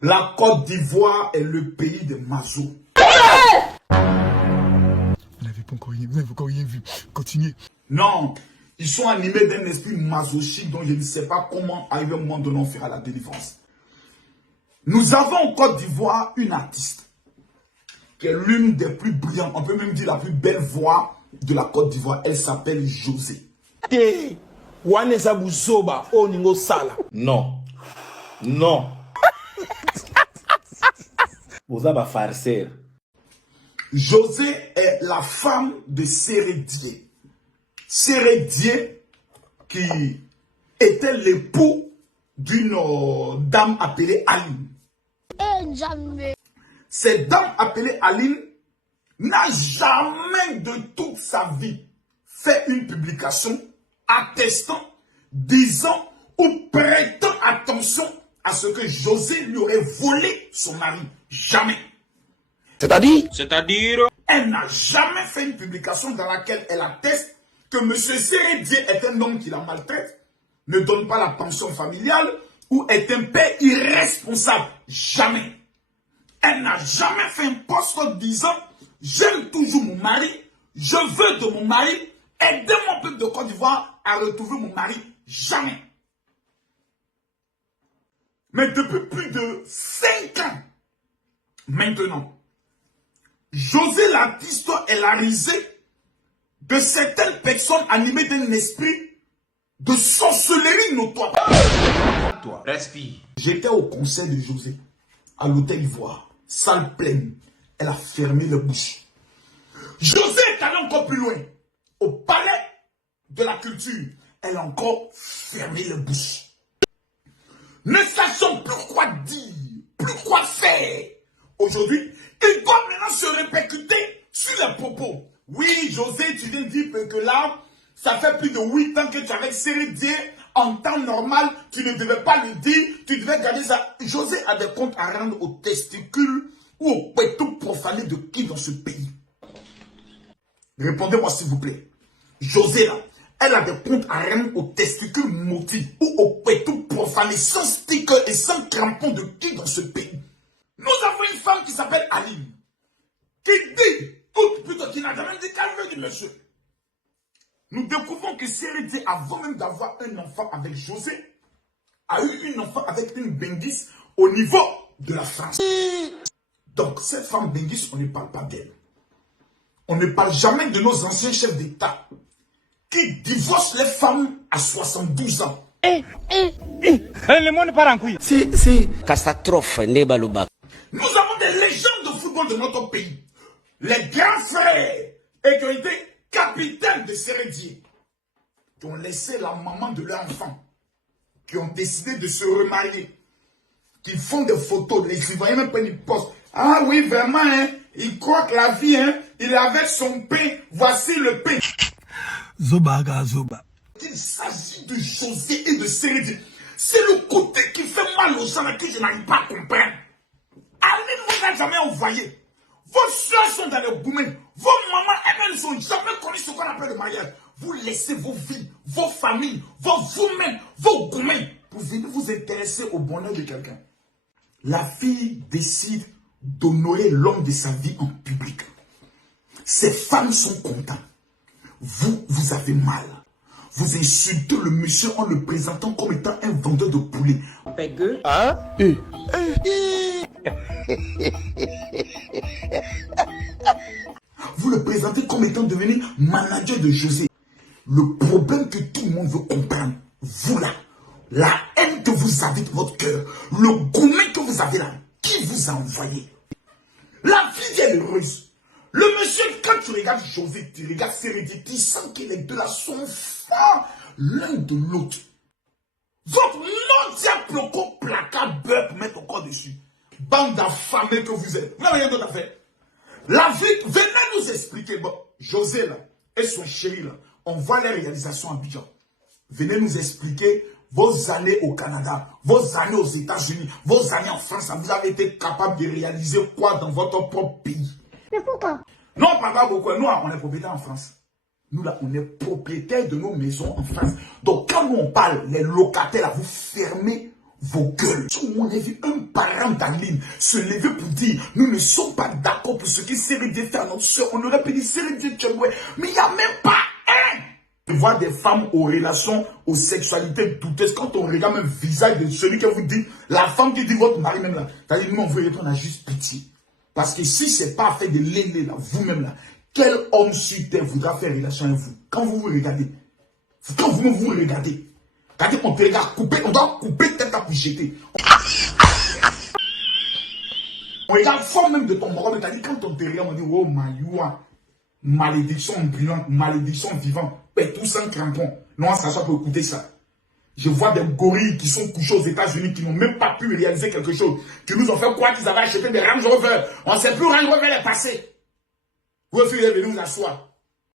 La Côte d'Ivoire est le pays de Mazo. Vous n'avez encore rien vu. Continuez. Non, ils sont animés d'un esprit masochique dont je ne sais pas comment arriver au moment donné on fera la délivrance. Nous avons en Côte d'Ivoire une artiste qui est l'une des plus brillantes, on peut même dire la plus belle voix de la Côte d'Ivoire. Elle s'appelle José. Non. Non. Vous avez farceur. José est la femme de Sérédié. Sérédié qui était l'époux d'une dame appelée Aline. Cette dame appelée Aline n'a jamais de toute sa vie fait une publication attestant, disant ou prêtant attention à ce que José lui aurait volé son mari. Jamais. C'est-à-dire Elle n'a jamais fait une publication dans laquelle elle atteste que M. Sérédié est un homme qui la maltraite, ne donne pas la pension familiale ou est un père irresponsable. Jamais. Elle n'a jamais fait un post disant « J'aime toujours mon mari, je veux de mon mari, aidez mon peuple de Côte d'Ivoire à retrouver mon mari. » Jamais. Mais depuis plus de 5 ans, maintenant, José l'artiste est la risée de certaines personnes animées d'un esprit de sorcellerie notoire. toi, respire. J'étais au conseil de José, à l'hôtel Ivoire, salle pleine. Elle a fermé la bouche. José est allé encore plus loin. Au palais de la culture, elle a encore fermé la bouche. Ne sachant plus quoi dire, plus quoi faire. Aujourd'hui, il doit maintenant se répercuter sur les propos. Oui, José, tu viens de dire que là, ça fait plus de 8 ans que tu es avec Sérédié. En temps normal, tu ne devais pas le dire, tu devais garder ça. José a des comptes à rendre aux testicules ou aux pétous profanés de qui dans ce pays? Répondez-moi s'il vous plaît. José là, elle a des comptes à rendre aux testicules maudits ou aux pétous profanés sans sticker et sans crampons de qui dans ce pays? Nous avons une femme qui s'appelle Aline, qui dit, toute plutôt qui n'a jamais dit qu'elle veut du monsieur. Nous découvrons que Sérédié, avant même d'avoir un enfant avec José, a eu un enfant avec une Bengis au niveau de la France. Donc, cette femme Bengis, on ne parle pas d'elle. On ne parle jamais de nos anciens chefs d'État qui divorcent les femmes à 72 ans. Le monde part en couille. C'est catastrophe, Nebaloba. Nous avons des légendes de football de notre pays. Les grands frères et qui ont été capitaines de Sérédié, qui ont laissé la maman de leur enfant, qui ont décidé de se remarier, qui font des photos, les Ivoiriens même pas une poste. Ah oui, vraiment, hein, il croit que la vie, hein, il est avec son pain, voici le pain. Zobaga, Zoba. Il s'agit de José et de Sérédié. C'est le côté qui fait mal aux gens à qui je n'arrive pas à comprendre. Aline ne vous a jamais envoyé. Vos soeurs sont dans le gourmet. Vos mamans, elles ne sont jamais connues ce qu'on appelle le mariage. Vous laissez vos vies, vos familles, vos vous-mêmes, vos gourmets pour venir vous intéresser au bonheur de quelqu'un. La fille décide d'honorer l'homme de sa vie en public. Ces femmes sont contentes. Vous, vous avez mal. Vous insultez le monsieur en le présentant comme étant un vendeur de poulet. Hein? Vous le présentez comme étant devenu manager de José. Le problème que tout le monde veut comprendre, vous là, la haine que vous avez de votre cœur, le gourmet que vous avez là, qui vous a envoyé? La vie est heureuse. Le monsieur, quand tu regardes José, tu regardes Sérédié, tu sens que les deux là sont forts l'un de l'autre. Votre nom diaploco placard beurre pour mettre encore dessus. Bande d'affamés que vous êtes. Vous n'avez rien d'autre à faire. La vie, venez nous expliquer. Bon, José là, et son chéri là, on voit les réalisations à Abidjan. Venez nous expliquer vos années au Canada, vos années aux États-Unis, vos années en France. Vous avez été capable de réaliser quoi dans votre propre pays? Mais pourquoi? Non, on parle pas beaucoup. Nous, on est propriétaires en France. Nous, là, on est propriétaires de nos maisons en France. Donc, quand nous, on parle, les locataires, là, vous fermez vos gueules. Si on a vu un parent d'Aline se lever pour dire nous ne sommes pas d'accord pour ce que Sérédié fait à notre soeur, on aurait pu dire Sérédié Tchoué, mais il n'y a même pas un. De voir des femmes aux relations, aux sexualités douteuses, quand on regarde même le visage de celui qui vous dit, la femme qui dit votre mari même là, c'est-à-dire nous on veut répondre, on a juste pitié. Parce que si c'est pas fait de l'aider là, vous-même là, quel homme sur terre voudra faire relation avec vous? Quand vous vous regardez, quand vous vous regardez, quand on te regarde couper, on doit couper tête à pour jeter. On regarde fort même de ton moral, c'est-à-dire quand on te regarde, on dit oh Mayoua, malédiction brillante, malédiction vivante, tout sans crampon. Non, ça soit pour écouter ça. Je vois des gorilles qui sont couchés aux États-Unis qui n'ont même pas pu réaliser quelque chose, qui nous ont fait croire qu'ils avaient acheté des Range Rover. On ne sait plus Range Rover est passé. Vous aussi, vous êtes venus vous asseoir.